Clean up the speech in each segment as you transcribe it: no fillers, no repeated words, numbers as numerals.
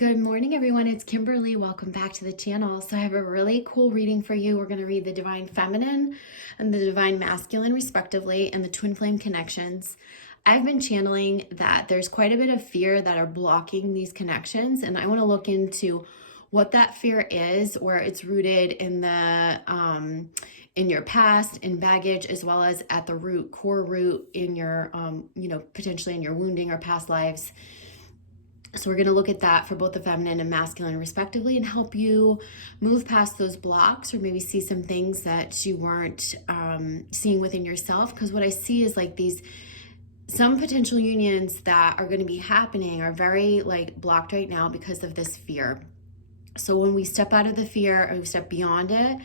Good morning, everyone. It's Kimberly. Welcome back to the channel. So I have a really cool reading for you. We're going to read the Divine Feminine and the Divine Masculine, respectively, and the Twin Flame connections. I've been channeling that there's quite a bit of fear that are blocking these connections, and I want to look into what that fear is, where it's rooted in the in your past, in baggage, as well as at the root, core root in your potentially in your wounding or past lives. So we're going to look at that for both the feminine and masculine respectively and help you move past those blocks, or maybe see some things that you weren't seeing within yourself. Because what I see is like some potential unions that are going to be happening are very blocked right now because of this fear. So when we step out of the fear, or we step beyond it,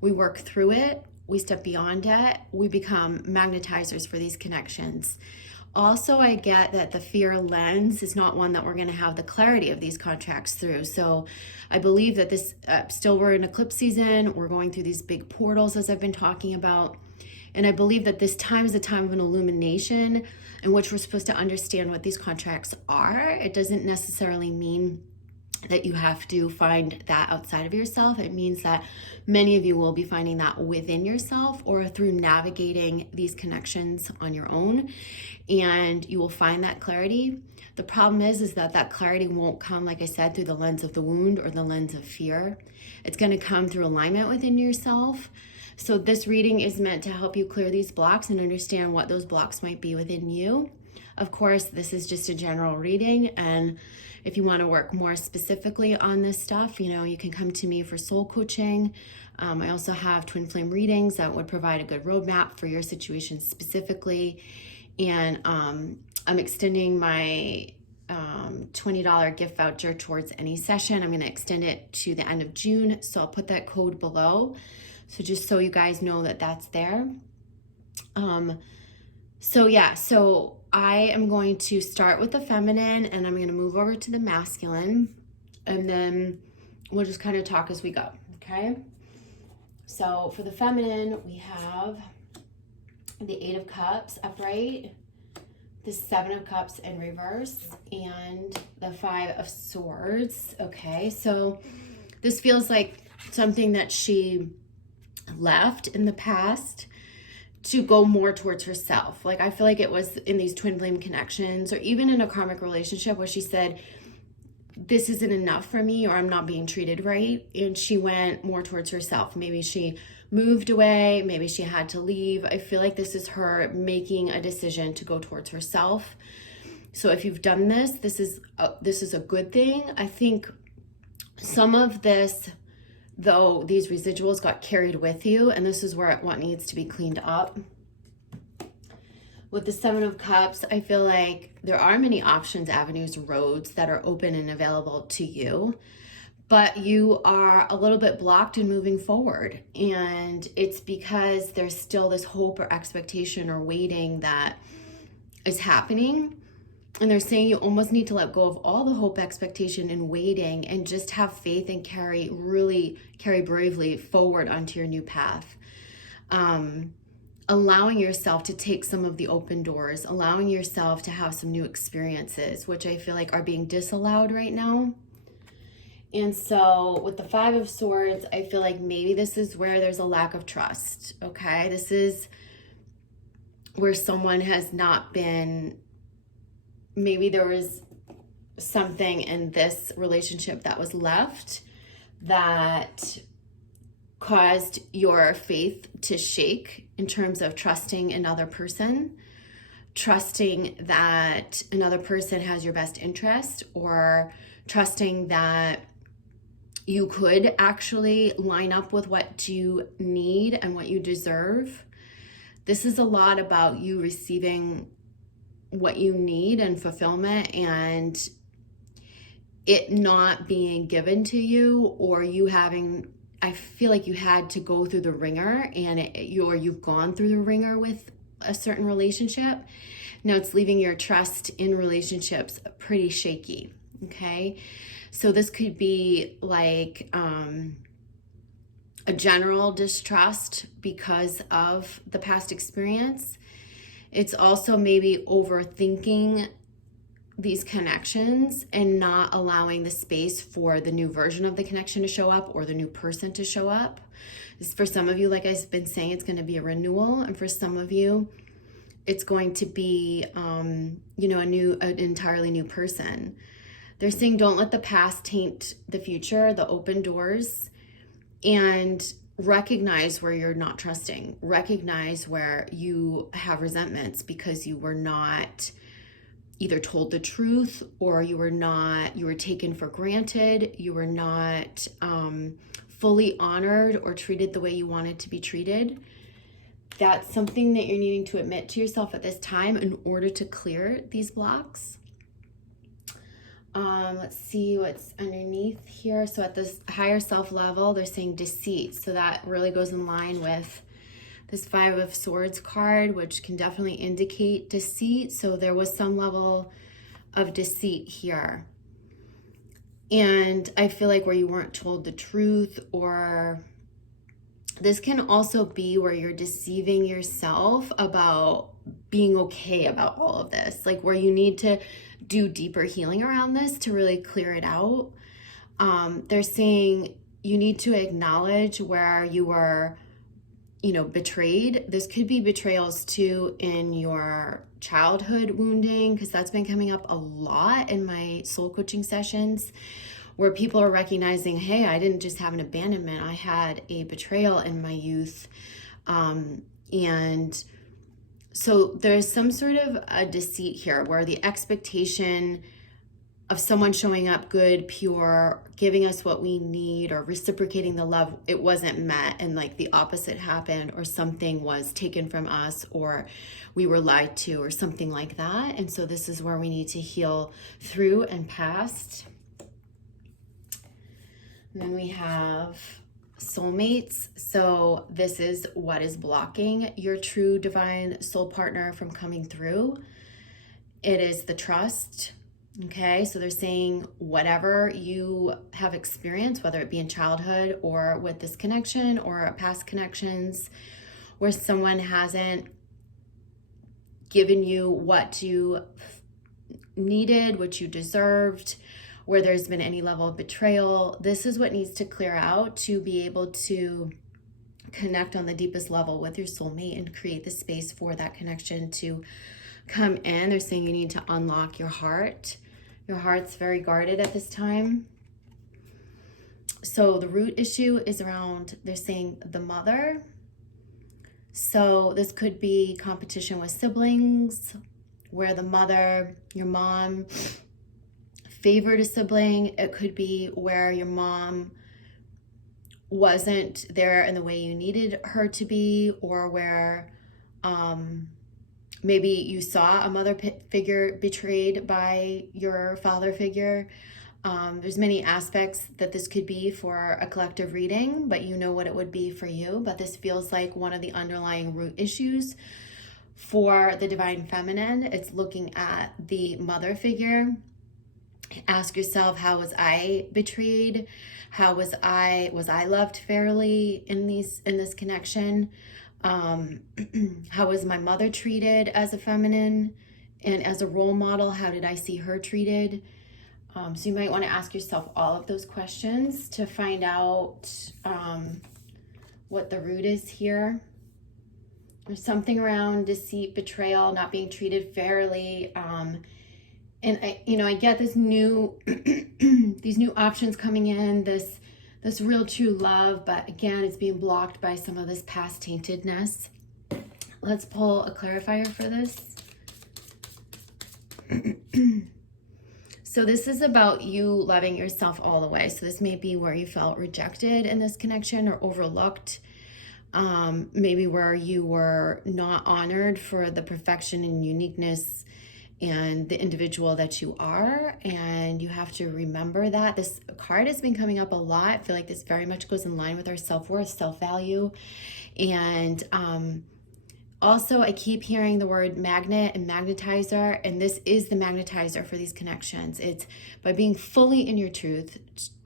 we work through it, we step beyond it, we become magnetizers for these connections. Also, I get that the fear lens is not one that we're going to have the clarity of these contracts through. So I believe that this, still we're in eclipse season. We're going through these big portals, as I've been talking about. And I believe that this time is a time of an illumination in which we're supposed to understand what these contracts are. It doesn't necessarily mean that you have to find that outside of yourself. It means that many of you will be finding that within yourself or through navigating these connections on your own, and you will find that clarity. The problem is that clarity won't come, like I said, through the lens of the wound or the lens of fear. It's going to come through alignment within yourself. So this reading is meant to help you clear these blocks and understand what those blocks might be within you. Of course, this is just a general reading, and if you want to work more specifically on this stuff, you can come to me for soul coaching. I also have twin flame readings that would provide a good roadmap for your situation specifically. And I'm extending my $20 gift voucher towards any session. I'm going to extend it to the end of June, so I'll put that code below. So just so you guys know that that's there. So I am going to start with the feminine, and I'm going to move over to the masculine, and then we'll just kind of talk as we go, okay? So for the feminine, we have the 8 of Cups upright, the 7 of Cups in reverse, and the 5 of Swords, okay? So this feels like something that she left in the past to go more towards herself. Like, I feel like it was in these twin flame connections, or even in a karmic relationship, where she said, this isn't enough for me, or I'm not being treated right. And she went more towards herself. Maybe she moved away, maybe she had to leave. I feel like this is her making a decision to go towards herself. So if you've done this, this is a good thing. I think some of this, though, these residuals got carried with you, and this is what needs to be cleaned up. With the 7 of Cups, I feel like there are many options, avenues, roads that are open and available to you, but you are a little bit blocked in moving forward. And it's because there's still this hope or expectation or waiting that is happening. And they're saying you almost need to let go of all the hope, expectation, and waiting, and just have faith and carry bravely forward onto your new path. Allowing yourself to take some of the open doors, allowing yourself to have some new experiences, which I feel like are being disallowed right now. And so with the 5 of Swords, I feel like maybe this is where there's a lack of trust, okay? This is where someone has not been, maybe there was something in this relationship that was left that caused your faith to shake in terms of trusting another person, trusting that another person has your best interest, or trusting that you could actually line up with what you need and what you deserve. This is a lot about you receiving what you need and fulfillment, and it not being given to you, or you having, I feel like you had to go through the ringer, and you've gone through the ringer with a certain relationship. Now it's leaving your trust in relationships pretty shaky, okay? So this could be like a general distrust because of the past experience. It's also maybe overthinking these connections and not allowing the space for the new version of the connection to show up or the new person to show up. For some of you, like I've been saying, it's going to be a renewal. And for some of you, it's going to be, an entirely new person. They're saying don't let the past taint the future, the open doors, and recognize where you're not trusting. Recognize where you have resentments because you were not either told the truth, or you were taken for granted, you were not fully honored or treated the way you wanted to be treated. That's something that you're needing to admit to yourself at this time in order to clear these blocks. Let's see what's underneath here. So at this higher self level, they're saying deceit. So that really goes in line with this 5 of Swords card, which can definitely indicate deceit. So there was some level of deceit here. And I feel like where you weren't told the truth, or this can also be where you're deceiving yourself about being okay about all of this, like where you need to do deeper healing around this to really clear it out. They're saying you need to acknowledge where you were, betrayed. This could be betrayals too in your childhood wounding, because that's been coming up a lot in my soul coaching sessions, where people are recognizing, hey, I didn't just have an abandonment, I had a betrayal in my youth. And so there's some sort of a deceit here where the expectation of someone showing up good, pure, giving us what we need, or reciprocating the love, it wasn't met, and like the opposite happened, or something was taken from us, or we were lied to, or something like that. And so this is where we need to heal through and past. And then we have soulmates. So this is what is blocking your true divine soul partner from coming through. It is the trust. Okay, so they're saying whatever you have experienced, whether it be in childhood or with this connection or past connections, where someone hasn't given you what you needed, what you deserved, where there's been any level of betrayal, this is what needs to clear out to be able to connect on the deepest level with your soulmate and create the space for that connection to come in. They're saying you need to unlock your heart. Your heart's very guarded at this time. So the root issue is around, they're saying, the mother. So this could be competition with siblings, where the mother, your mom, favored a sibling. It could be where your mom wasn't there in the way you needed her to be, or where maybe you saw a mother figure betrayed by your father figure. There's many aspects that this could be for a collective reading, but you know what it would be for you. But this feels like one of the underlying root issues for the divine feminine. It's looking at the mother figure. Ask yourself, how was I betrayed? How was I loved fairly in this connection? How was my mother treated as a feminine, and as a role model, how did I see her treated? So you might want to ask yourself all of those questions to find out what the root is here. There's something around deceit, betrayal, not being treated fairly. And I get this new these new options coming in, this real true love, but again, it's being blocked by some of this past taintedness. Let's pull a clarifier for this. So this is about you loving yourself all the way. So this may be where you felt rejected in this connection or overlooked. Maybe where you were not honored for the perfection and uniqueness and the individual that you are, and you have to remember that. This card has been coming up a lot. I feel like this very much goes in line with our self-worth, self-value, and also I keep hearing the word magnet and magnetizer, and this is the magnetizer for these connections. It's by being fully in your truth,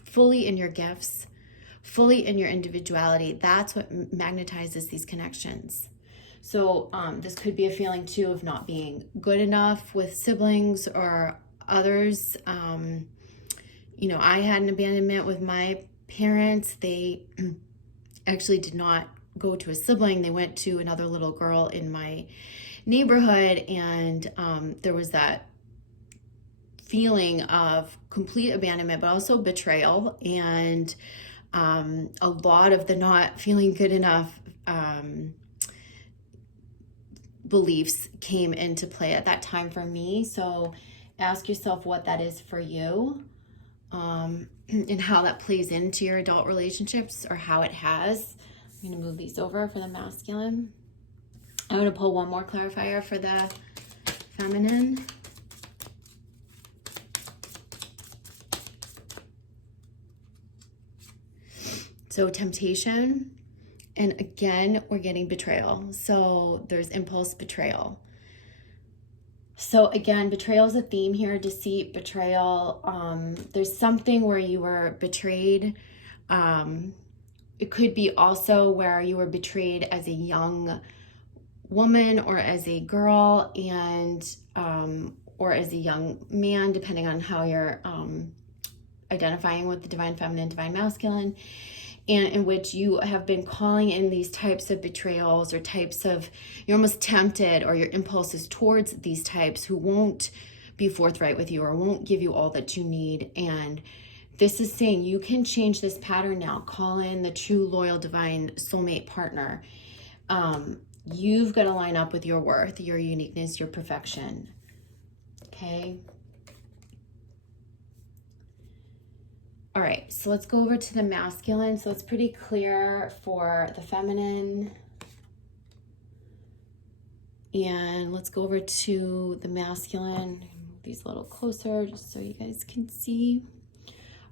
fully in your gifts, fully in your individuality. That's what magnetizes these connections. So this could be a feeling too of not being good enough with siblings, or others. You know, I had an abandonment with my parents. They actually did not go to a sibling. They went to another little girl in my neighborhood, and there was that feeling of complete abandonment, but also betrayal, and a lot of the not feeling good enough beliefs came into play at that time for me. So ask yourself what that is for you, and how that plays into your adult relationships, or how it has. I'm going to move these over for the masculine. I'm going to pull one more clarifier for the feminine. So temptation, and again, we're getting betrayal. So there's impulse betrayal. So again, betrayal is a theme here, deceit, betrayal. There's something where you were betrayed. It could be also where you were betrayed as a young woman or as a girl, and or as a young man, depending on how you're identifying with the divine feminine, divine masculine, and in which you have been calling in these types of betrayals, or types of, you're almost tempted, or your impulses towards these types who won't be forthright with you or won't give you all that you need. And this is saying you can change this pattern now. Call in the true, loyal, divine soulmate partner. You've got to line up with your worth, your uniqueness, your perfection. Okay. All right, so let's go over to the masculine. So it's pretty clear for the feminine. And let's go over to the masculine. Move these a little closer just so you guys can see.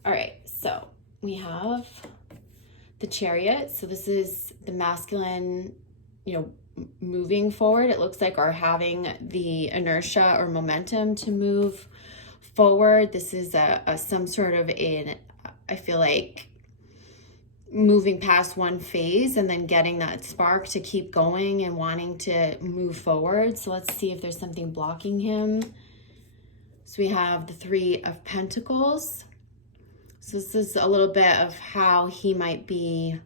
All right, so we have the Chariot. So this is the masculine, you know, moving forward, it looks like, or having the inertia or momentum to move forward. This is some sort of I feel like moving past one phase and then getting that spark to keep going and wanting to move forward. So let's see if there's something blocking him. So we have the Three of Pentacles. So this is a little bit of how he might be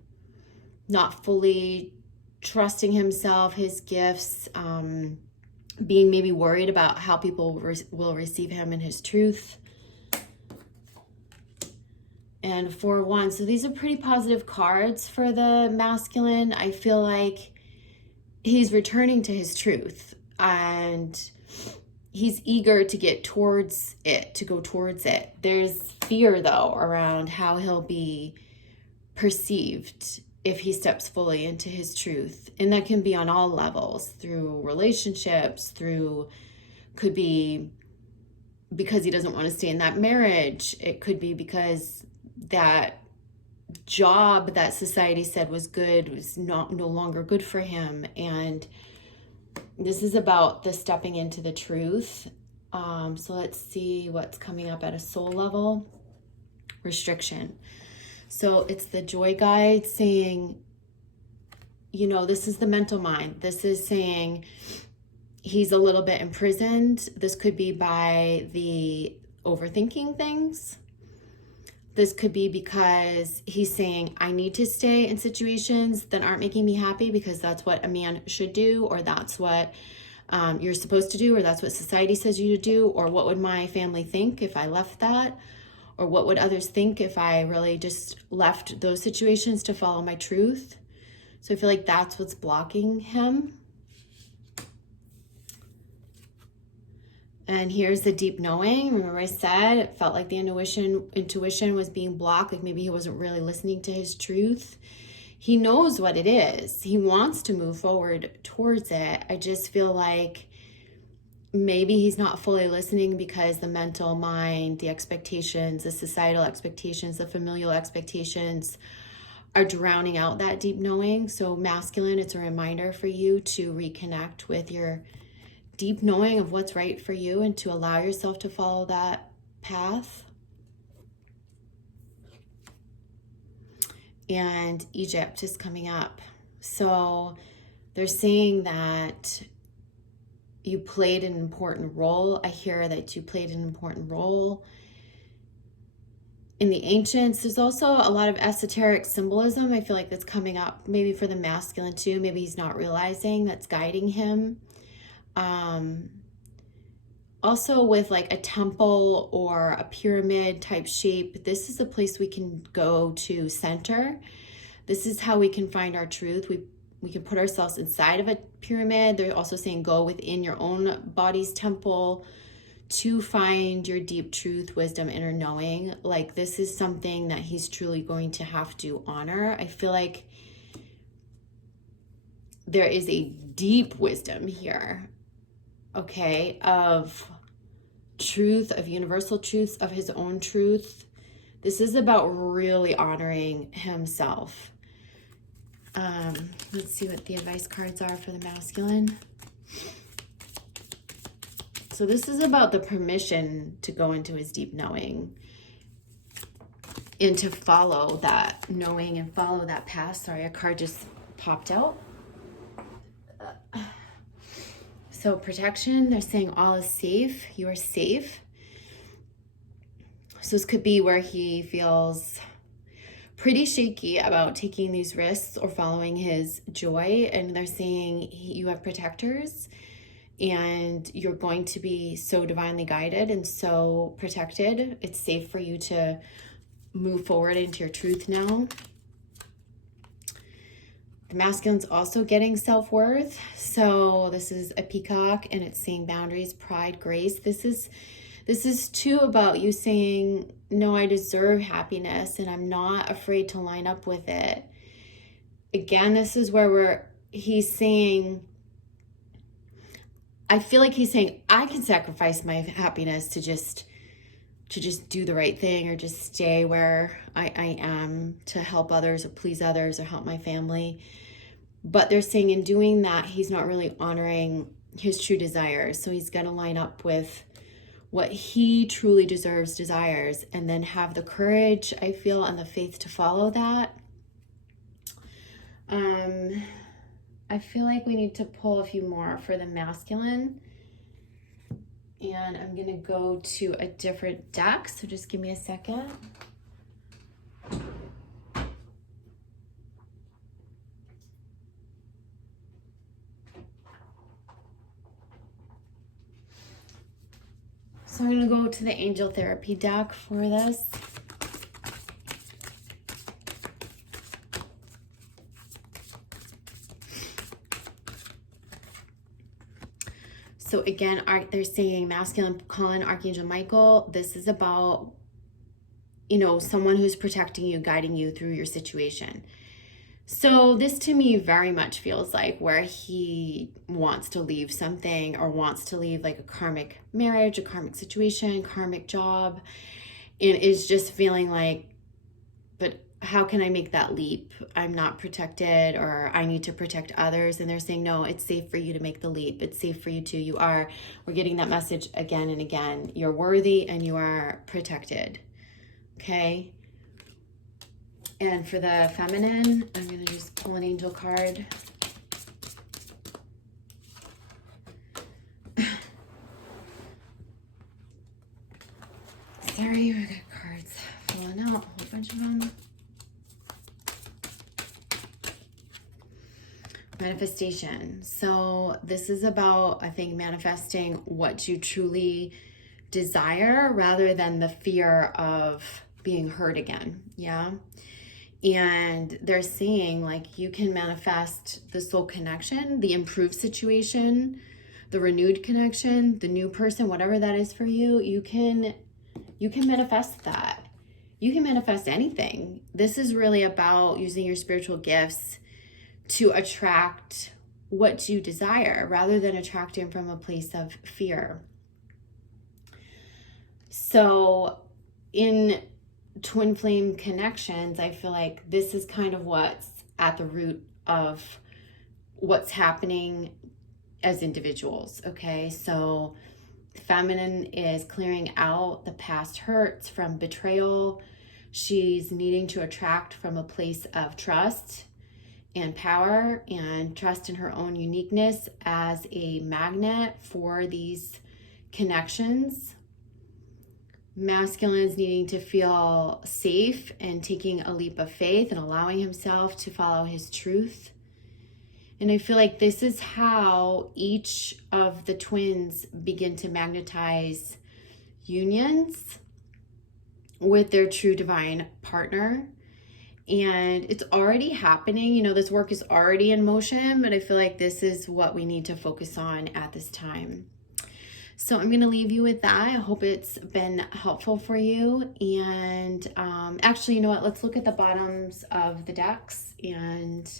not fully trusting himself, his gifts, being maybe worried about how people will receive him and his truth. And 4-1. So these are pretty positive cards for the masculine. I feel like he's returning to his truth, and he's eager to get towards it, to go towards it. There's fear, though, around how he'll be perceived if he steps fully into his truth. And that can be on all levels, through relationships, could be because he doesn't want to stay in that marriage. It could be because that job that society said was good was no longer good for him. And this is about the stepping into the truth. So let's see what's coming up at a soul level. Restriction. So it's the Joy Guide saying, you know, this is the mental mind. This is saying he's a little bit imprisoned. This could be by the overthinking things. This could be because he's saying, I need to stay in situations that aren't making me happy because that's what a man should do, or that's what you're supposed to do, or that's what society says you to do, or what would my family think if I left that, or what would others think if I really just left those situations to follow my truth. So I feel like that's what's blocking him. And here's the deep knowing. Remember I said it felt like the intuition was being blocked, like maybe he wasn't really listening to his truth. He knows what it is. He wants to move forward towards it. I just feel like maybe he's not fully listening because the mental mind, the expectations, the societal expectations, the familial expectations are drowning out that deep knowing. So masculine, it's a reminder for you to reconnect with your deep knowing of what's right for you and to allow yourself to follow that path. And Egypt is coming up. So they're saying that you played an important role. I hear that you played an important role in the ancients. There's also a lot of esoteric symbolism. I feel like that's coming up maybe for the masculine too. Maybe he's not realizing that's guiding him. Also with like a temple or a pyramid type shape, this is a place we can go to center. This is how we can find our truth. We can put ourselves inside of a pyramid. They're also saying go within your own body's temple to find your deep truth, wisdom, inner knowing. Like this is something that he's truly going to have to honor. I feel like there is a deep wisdom here, okay, of truth, of universal truths, of his own truth. This is about really honoring himself. Let's see what the advice cards are for the masculine. So this is about the permission to go into his deep knowing and to follow that knowing and follow that path. Sorry, a card just popped out. So protection, they're saying all is safe. You are safe. So this could be where he feels pretty shaky about taking these risks or following his joy. And they're saying you have protectors and you're going to be so divinely guided and so protected. It's safe for you to move forward into your truth now. The masculine's also getting self-worth. So this is a peacock and it's saying boundaries, pride, grace. This is too about you saying, no, I deserve happiness and I'm not afraid to line up with it. Again, this is where he's saying, I feel like he's saying, I can sacrifice my happiness to just do the right thing or just stay where I am to help others or please others or help my family. But they're saying in doing that, he's not really honoring his true desires. So he's going to line up with what he truly deserves, desires, and then have the courage, I feel, and the faith to follow that. I feel like we need to pull a few more for the masculine. And I'm going to go to a different deck, so just give me a second. So I'm going to go to the Angel Therapy deck for this. So again, they're saying masculine, calling Archangel Michael. This is about, someone who's protecting you, guiding you through your situation. So this to me very much feels like where he wants to leave something or wants to leave like a karmic marriage, a karmic situation, karmic job, and is just feeling like, but how can I make that leap? I'm not protected or I need to protect others. And they're saying, no, it's safe for you to make the leap. It's safe for you to, we're getting that message again and again. You're worthy and you are protected. Okay. And for the feminine, I'm going to just pull an angel card. Sorry, we got cards falling out, a whole bunch of them. Manifestation. So this is about, I think, manifesting what you truly desire rather than the fear of being hurt again. Yeah. And they're saying like you can manifest the soul connection, the improved situation, the renewed connection, the new person, whatever that is for you, you can manifest that. You can manifest anything. This is really about using your spiritual gifts to attract what you desire rather than attracting from a place of fear. So in twin flame connections, I feel like this is kind of what's at the root of what's happening as individuals. Okay, so feminine is clearing out the past hurts from betrayal. She's needing to attract from a place of trust and power and trust in her own uniqueness as a magnet for these connections. Masculine is needing to feel safe and taking a leap of faith and allowing himself to follow his truth. And I feel like this is how each of the twins begin to magnetize unions with their true divine partner. And it's already happening. You know, this work is already in motion, but I feel like this is what we need to focus on at this time. So I'm going to leave you with that. I hope it's been helpful for you. And actually, you know what? Let's look at the bottoms of the decks. And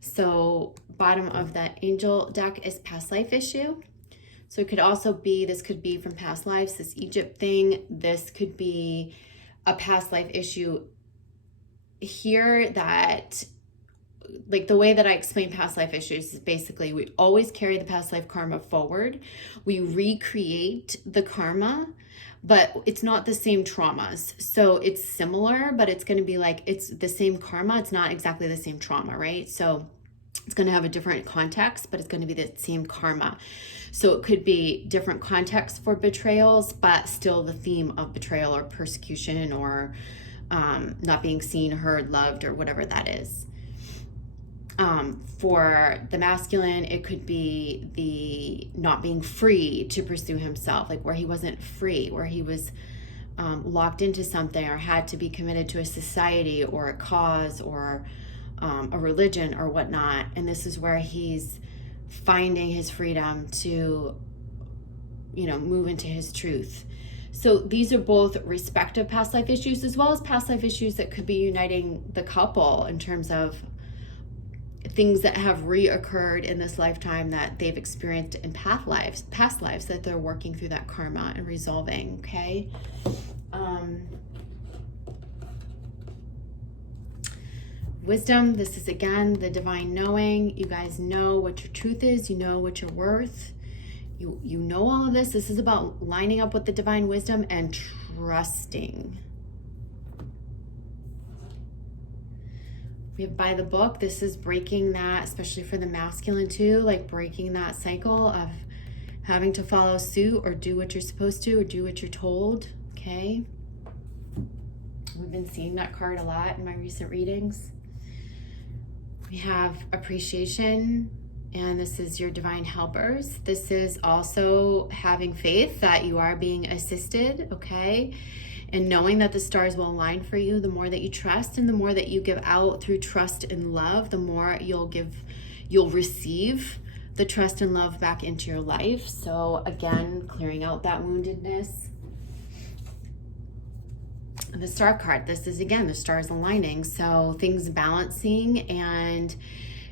so bottom of that angel deck is past life issue. So it could also be, this could be from past lives, this Egypt thing. This could be a past life issue here that, like the way that I explain past life issues is basically we always carry the past life karma forward. We recreate the karma, but it's not the same traumas. So it's similar, but it's going to be like, it's the same karma. It's not exactly the same trauma, right? So it's going to have a different context, but it's going to be the same karma. So it could be different contexts for betrayals, but still the theme of betrayal or persecution or not being seen, heard, loved, or whatever that is. For the masculine, it could be the not being free to pursue himself, like where he wasn't free, where he was locked into something or had to be committed to a society or a cause or a religion or whatnot. And this is where he's finding his freedom to, you know, move into his truth. So these are both respective past life issues as well as past life issues that could be uniting the couple in terms of things that have reoccurred in this lifetime that they've experienced in past lives that they're working through that karma and resolving, okay? Wisdom, this is again the divine knowing. You guys know what your truth is, you know what you're worth. You know all of this. This is about lining up with the divine wisdom and trusting. We have by the book. This is breaking that, especially for the masculine too, like breaking that cycle of having to follow suit or do what you're supposed to or do what you're told, okay? We've been seeing that card a lot in my recent readings. We have appreciation, and this is your divine helpers. This is also having faith that you are being assisted, okay? And knowing that the stars will align for you. The more that you trust and the more that you give out through trust and love, the more you'll receive the trust and love back into your life. So again, clearing out that woundedness. And the star card, this is again, the stars aligning. So things balancing and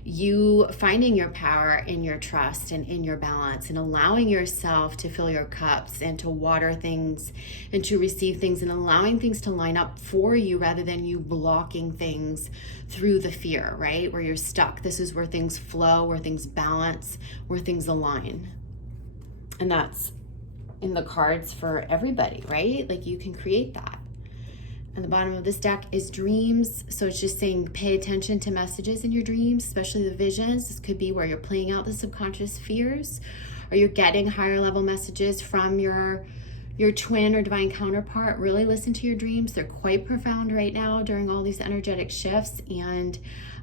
you finding your power in your trust and in your balance and allowing yourself to fill your cups and to water things and to receive things and allowing things to line up for you rather than you blocking things through the fear, right? Where you're stuck. This is where things flow, where things balance, where things align. And that's in the cards for everybody, right? Like you can create that. And the bottom of this deck is dreams. So it's just saying pay attention to messages in your dreams, especially the visions. This could be where you're playing out the subconscious fears or you're getting higher level messages from your twin or divine counterpart. Really listen to your dreams. They're quite profound right now during all these energetic shifts. And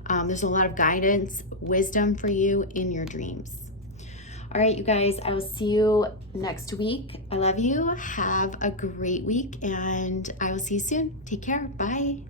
there's a lot of guidance, wisdom for you in your dreams. All right, you guys, I will see you next week. I love you. Have a great week, and I will see you soon. Take care. Bye.